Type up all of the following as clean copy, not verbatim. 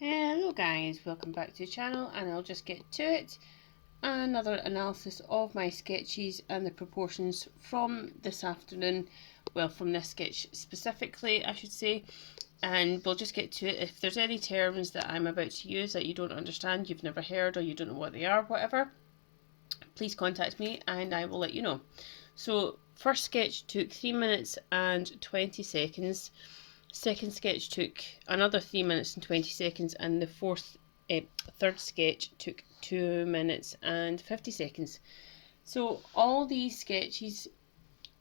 Hello guys, welcome back to the channel, and I'll just get to it. Another analysis of my sketches and the proportions from this afternoon, well, from this sketch specifically I should say, and we'll just get to it. If there's any terms that I'm about to use that you don't understand, you've never heard, or you don't know what they are, whatever, please contact me and I will let you know. So first sketch took 3 minutes and 20 seconds. Second sketch took another 3 minutes and 20 seconds, and the third sketch took 2 minutes and 50 seconds. So all these sketches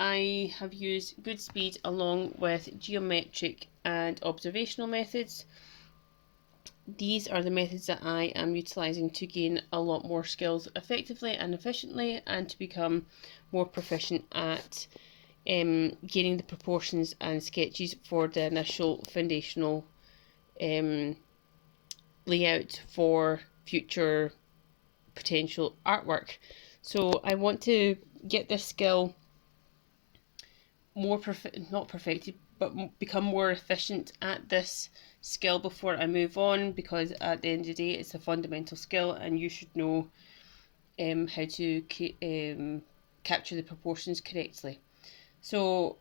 I have used good speed along with geometric and observational methods. These are the methods that I am utilising to gain a lot more skills effectively and efficiently, and to become more proficient at gaining the proportions and sketches for the initial foundational layout for future potential artwork. So I want to get this skill more not perfected, but become more efficient at this skill before I move on, because at the end of the day it's a fundamental skill and you should know how to capture the proportions correctly. So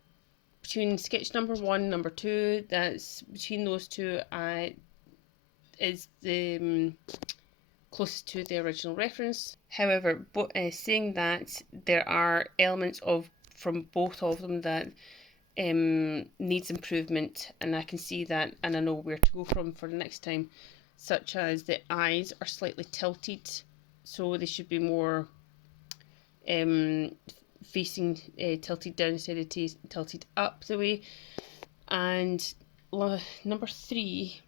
between sketch number 1, number 2, that's between those two is the closest to the original reference. However, saying that, there are elements from both of them that needs improvement, and I can see that and I know where to go from for the next time, such as the eyes are slightly tilted, so they should be more facing tilted down instead of tilted up the way. And number 3,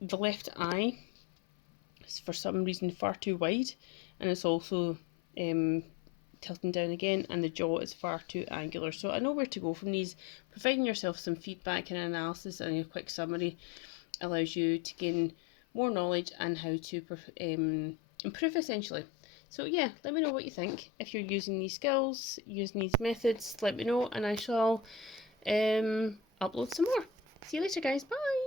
the left eye is for some reason far too wide, and it's also tilting down again, and the jaw is far too angular. So I know where to go from these. Providing yourself some feedback and analysis and a quick summary allows you to gain more knowledge and how to improve essentially. So yeah, let me know what you think. If you're using these skills, using these methods, let me know and I shall upload some more. See you later guys, bye!